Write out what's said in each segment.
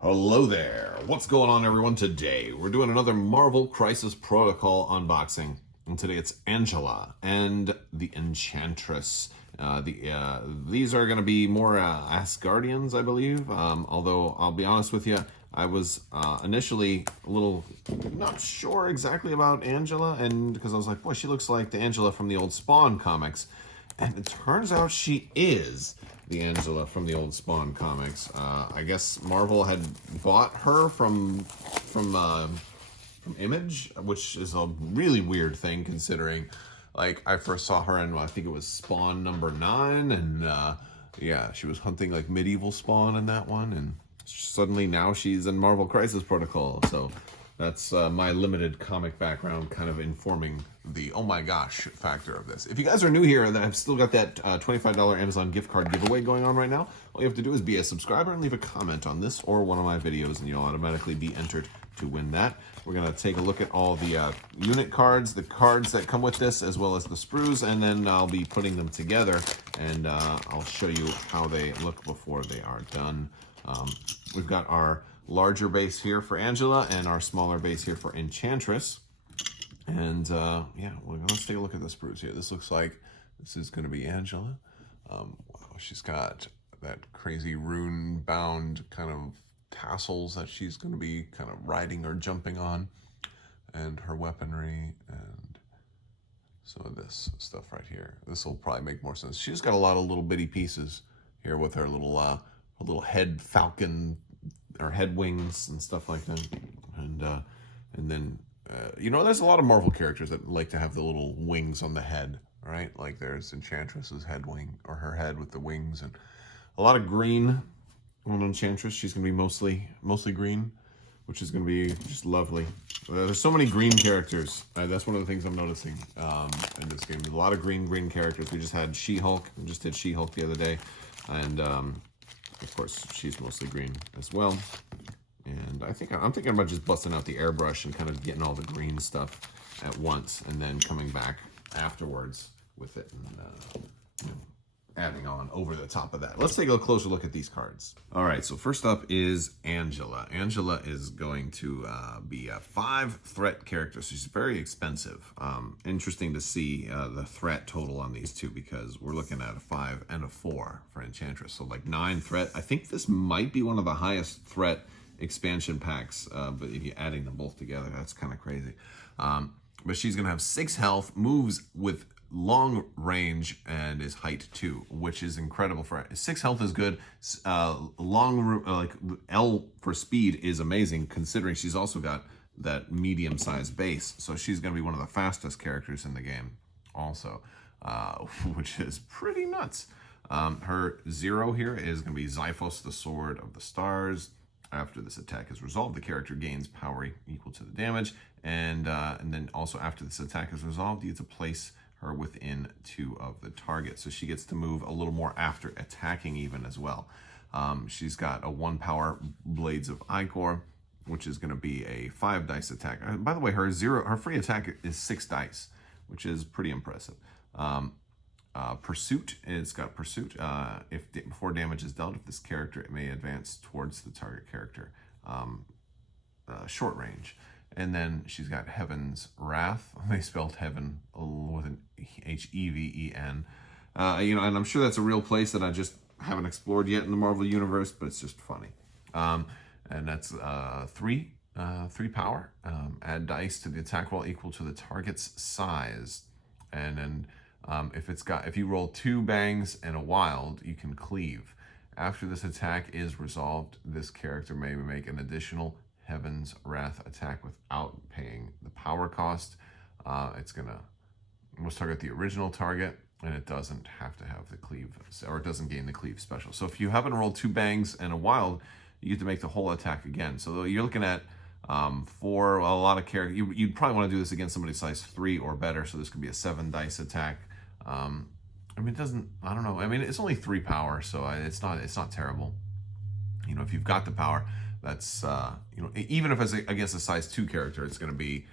Hello there. What's going on, everyone? Today we're doing another Marvel Crisis Protocol unboxing, and today it's Angela and the Enchantress. These are going to be more Asgardians, I believe. Although I'll be honest with you, I was initially a little not sure exactly about Angela, and because I was like, boy, she looks like the Angela from the old Spawn comics. And it turns out she is the Angela from the old Spawn comics. I guess Marvel had bought her from Image, which is a really weird thing considering, like, I first saw her in, I think it was Spawn #9, and yeah, she was hunting like medieval Spawn in that one, and suddenly now she's in Marvel Crisis Protocol. So that's my limited comic background kind of informing the oh my gosh factor of this. If you guys are new here, I've still got that $25 Amazon gift card giveaway going on right now. All you have to do is be a subscriber and leave a comment on this or one of my videos, and you'll automatically be entered to win that. We're going to take a look at all the unit cards, the cards that come with this, as well as the sprues, and then I'll be putting them together, and I'll show you how they look before they are done. We've got our larger base here for Angela and our smaller base here for Enchantress. And yeah, well, let's take a look at the sprues here. This looks like this is going to be Angela. Wow, she's got that crazy rune-bound kind of tassels that she's going to be kind of riding or jumping on, and her weaponry, and some of this stuff right here. This will probably make more sense. She's got a lot of little bitty pieces here with her little head falcon or head wings and stuff like that, and then you know, there's a lot of Marvel characters that like to have the little wings on the head, right? Like there's Enchantress's head wing, or her head with the wings, and a lot of green on Enchantress. She's gonna be mostly green, which is gonna be just lovely. There's so many green characters. That's one of the things I'm noticing in this game. There's a lot of green characters. We just had She-Hulk. We just did She-Hulk the other day, and of course, she's mostly green as well. And I'm thinking about just busting out the airbrush and kind of getting all the green stuff at once, and then coming back afterwards with it and you know, adding on over the top of that. Let's take a closer look at these cards. All right, so first up is Angela. Angela is going to be a 5-threat character, so she's very expensive. Interesting to see the threat total on these two, because we're looking at a 5 and a 4 for Enchantress, so like 9 threat. I think this might be one of the highest threat expansion packs, but if you're adding them both together, that's kind of crazy. But she's gonna have 6 health, moves with long range, and is height 2, which is incredible for her. 6 health is good. Like L for speed is amazing, considering she's also got that medium-sized base, so she's gonna be one of the fastest characters in the game also, which is pretty nuts. Her 0 here is gonna be Xiphos, the Sword of the Stars. After this attack is resolved, the character gains power equal to the damage, and then also after this attack is resolved, you get to place her within 2 of the target. So she gets to move a little more after attacking even as well. She's got a 1 power Blades of Icor, which is going to be a 5 dice attack. By the way, her free attack is 6 dice, which is pretty impressive. Pursuit, it's got Pursuit. Before damage is dealt, if this character may advance towards the target character, short range. And then she's got Heaven's Wrath. They spelled heaven with an Heven. You know, and I'm sure that's a real place that I just haven't explored yet in the Marvel universe, but it's just funny. And that's 3 power. Add dice to the attack roll equal to the target's size, and then if you roll 2 bangs and a wild, you can cleave. After this attack is resolved, this character may make an additional Heaven's Wrath attack without paying the power cost. It's gonna must target the original target, and it doesn't have to have the cleave, or it doesn't gain the cleave special. So if you happen to roll 2 bangs and a wild, you get to make the whole attack again. So you're looking at for a lot of characters, you'd probably want to do this against somebody size 3 or better. So this could be a 7 dice attack. I mean, I don't know. I mean, it's only 3 power, so it's not terrible. You know, if you've got the power, that's, you know, even if it's against a size 2 character, it's going to be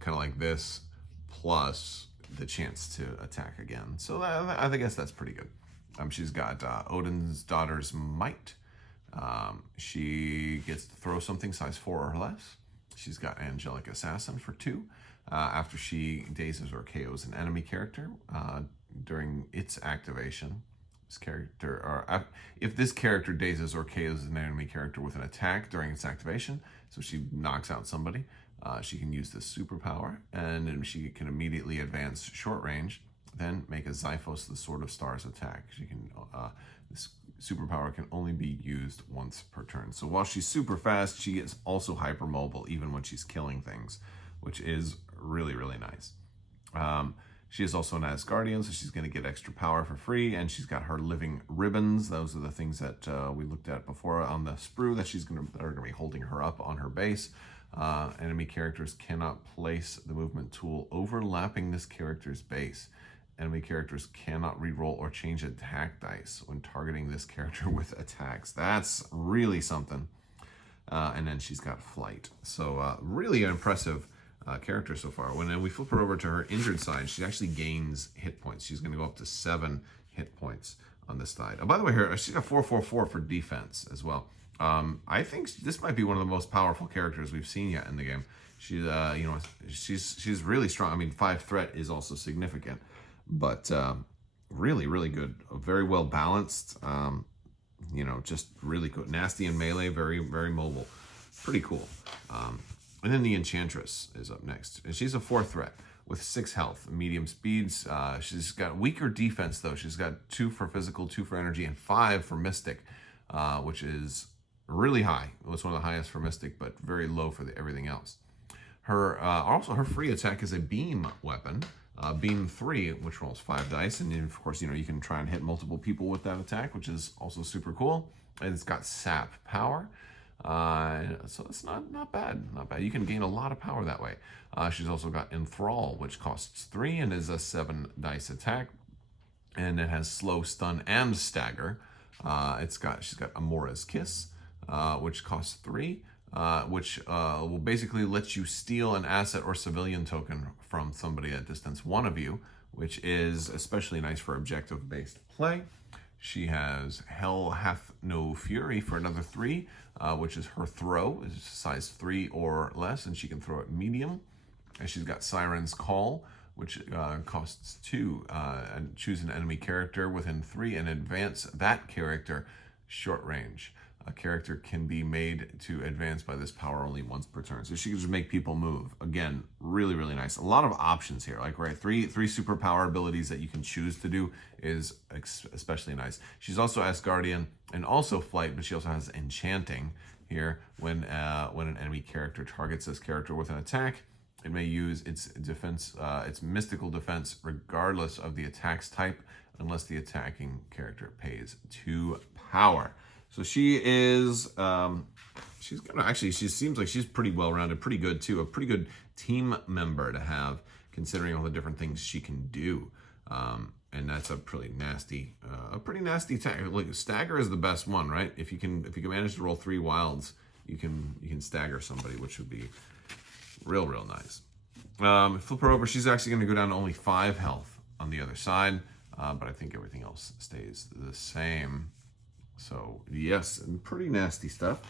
kind of like this, plus the chance to attack again. So I guess that's pretty good. She's got Odin's Daughter's Might, She gets to throw something size 4 or less. She's got Angelic Assassin for 2. After she dazes or KOs an enemy character during its activation, if this character dazes or KOs an enemy character with an attack during its activation, so she knocks out somebody, she can use this superpower, and she can immediately advance short range, then make a Xiphos, the Sword of Stars attack. She can this superpower can only be used once per turn. So while she's super fast, she is also hypermobile even when she's killing things, which is really, really nice. She is also an Asgardian, so she's going to get extra power for free, and she's got her living ribbons. Those are the things that we looked at before on the sprue that are going to be holding her up on her base. Enemy characters cannot place the movement tool overlapping this character's base. Enemy characters cannot reroll or change attack dice when targeting this character with attacks. That's really something. And then she's got flight. So really an impressive character so far. When we flip her over to her injured side, she actually gains hit points. She's going to go up to 7 hit points on this side. Oh, by the way, here she's got 444 for defense as well. I think this might be one of the most powerful characters we've seen yet in the game. She's she's really strong. I mean, 5 threat is also significant, but really, really good. Very well balanced. Just really good. Nasty in melee, very, very mobile. Pretty cool. And then the Enchantress is up next. And she's a 4 threat with 6 health, medium speeds. She's got weaker defense, though. She's got 2 for physical, 2 for energy, and 5 for mystic, which is really high. It's one of the highest for mystic, but very low for everything else. Also, her free attack is a beam weapon. Beam 3, which rolls 5 dice, and of course, you can try and hit multiple people with that attack, which is also super cool. And it's got sap power, so it's not bad, You can gain a lot of power that way. She's also got Enthrall, which costs 3 and is a 7 dice attack, and it has slow, stun, and stagger. She's got Amora's Kiss, which costs 3. Which will basically let you steal an asset or civilian token from somebody at distance 1 of you, which is especially nice for objective-based play. She has Hell Hath No Fury for another 3, which is her throw, is size 3 or less, and she can throw it medium. And she's got Siren's Call, which costs 2, and choose an enemy character within 3 and advance that character short range. A character can be made to advance by this power only once per turn. So she can just make people move. Again, really, really nice. A lot of options here. Like, right, three superpower abilities that you can choose to do is especially nice. She's also Asgardian and also flight, but she also has enchanting here. When an enemy character targets this character with an attack, it may use its defense, its mystical defense, regardless of the attack's type, unless the attacking character pays 2 power. So she is, she seems like she's pretty well-rounded, pretty good too, a pretty good team member to have, considering all the different things she can do. And that's a pretty nasty attack. Like, stagger is the best one, right? If you can manage to roll 3 wilds, you can stagger somebody, which would be real nice. Flip her over. She's actually going to go down to only 5 health on the other side, but I think everything else stays the same. So, yes, and pretty nasty stuff.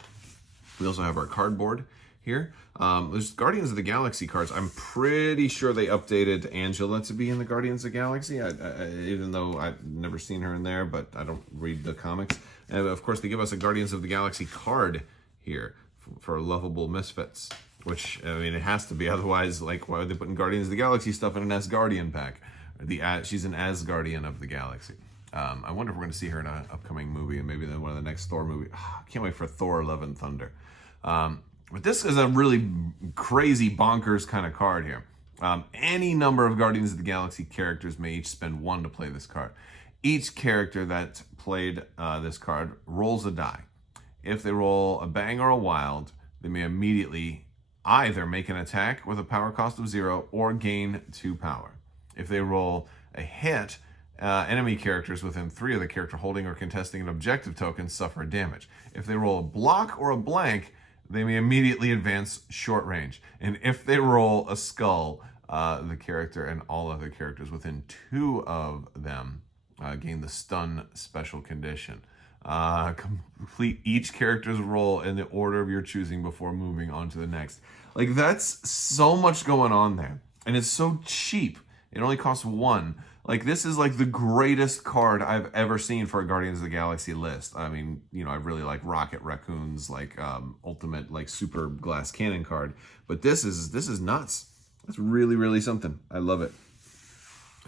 We also have our cardboard here. There's Guardians of the Galaxy cards. I'm pretty sure they updated Angela to be in the Guardians of the Galaxy, even though I've never seen her in there, but I don't read the comics. And, of course, they give us a Guardians of the Galaxy card here for lovable misfits, which, I mean, it has to be. Otherwise, like, why are they putting Guardians of the Galaxy stuff in an Asgardian pack? She's an Asgardian of the Galaxy. I wonder if we're going to see her in an upcoming movie, and maybe then one of the next Thor movies. Can't wait for Thor: Love and Thunder. But this is a really crazy, bonkers kind of card here. Any number of Guardians of the Galaxy characters may each spend 1 to play this card. Each character that played this card rolls a die. If they roll a bang or a wild, they may immediately either make an attack with a power cost of 0 or gain 2 power. If they roll a hit, enemy characters within 3 of the character holding or contesting an objective token suffer damage. If they roll a block or a blank, they may immediately advance short range. And if they roll a skull, the character and all other characters within 2 of them gain the stun special condition. Complete each character's role in the order of your choosing before moving on to the next. Like, that's so much going on there. And it's so cheap. It only costs 1. Like, this is like the greatest card I've ever seen for a Guardians of the Galaxy list. I mean, you know, I really like Rocket Raccoon's like ultimate like super glass cannon card, but this is nuts. That's really, really something. I love it.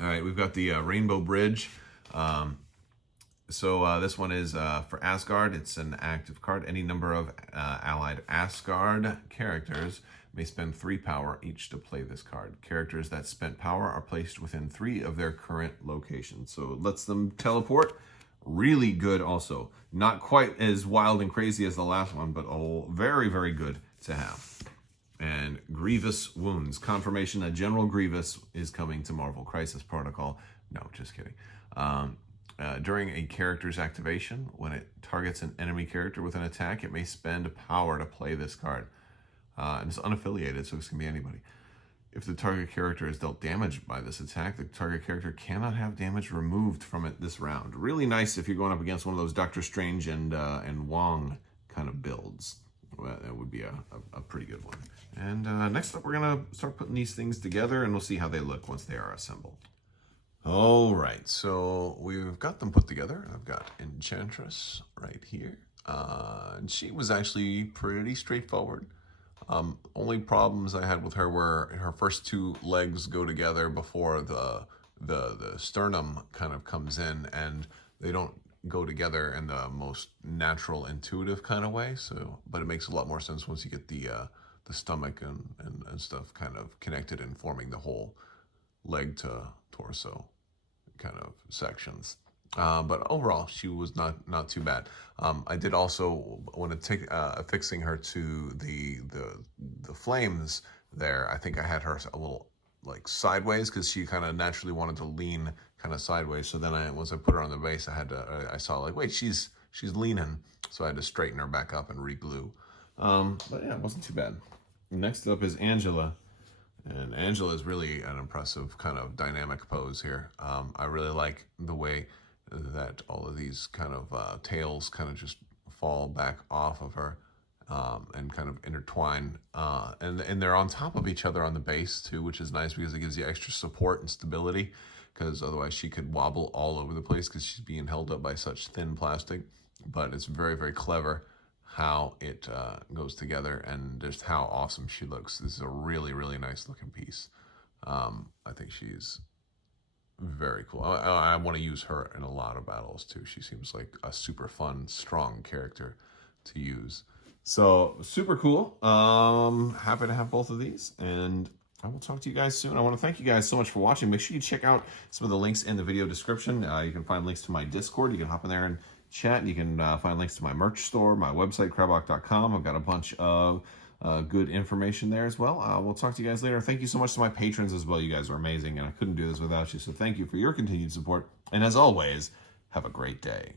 All right, we've got the Rainbow Bridge. So this one is for Asgard. It's an active card. Any number of allied Asgard characters may spend 3 power each to play this card. Characters that spent power are placed within 3 of their current locations. So it lets them teleport. Really good also. Not quite as wild and crazy as the last one, but all very, very good to have. And Grievous Wounds. Confirmation that General Grievous is coming to Marvel Crisis Protocol. No, just kidding. During a character's activation, when it targets an enemy character with an attack, it may spend power to play this card. And it's unaffiliated, so this can be anybody. If the target character is dealt damage by this attack, the target character cannot have damage removed from it this round. Really nice if you're going up against one of those Doctor Strange and Wong kind of builds. Well, that would be a pretty good one. And next up, we're going to start putting these things together, and we'll see how they look once they are assembled. All right, so we've got them put together. I've got Enchantress right here. And she was actually pretty straightforward. Only problems I had with her were her first 2 legs go together before the sternum kind of comes in, and they don't go together in the most natural, intuitive kind of way. So, but it makes a lot more sense once you get the stomach and stuff kind of connected and forming the whole leg to torso kind of sections. But overall, she was not too bad. I did also want to take affixing her to the flames there. I think I had her a little like sideways because she kind of naturally wanted to lean kind of sideways. So then once I put her on the base, I saw like, wait, she's leaning, so I had to straighten her back up and re-glue. But yeah, it wasn't too bad. Next up is Angela. And Angela is really an impressive kind of dynamic pose here. I really like the way that all of these kind of tails kind of just fall back off of her and kind of intertwine. And they're on top of each other on the base too, which is nice because it gives you extra support and stability, because otherwise she could wobble all over the place because she's being held up by such thin plastic. But it's very, very clever how it goes together and just how awesome she looks. This is a really, really nice looking piece. I think she's very cool. I want to use her in a lot of battles too. She seems like a super fun, strong character to use. So super cool. Happy to have both of these, and I will talk to you guys soon. I want to thank you guys so much for watching. Make sure you check out some of the links in the video description. You can find links to my Discord. You can hop in there and chat. You can find links to my merch store, my website, crabbok.com. I've got a bunch of good information there as well. We'll talk to you guys later. Thank you so much to my patrons as well. You guys are amazing, and I couldn't do this without you. So thank you for your continued support. And as always, have a great day.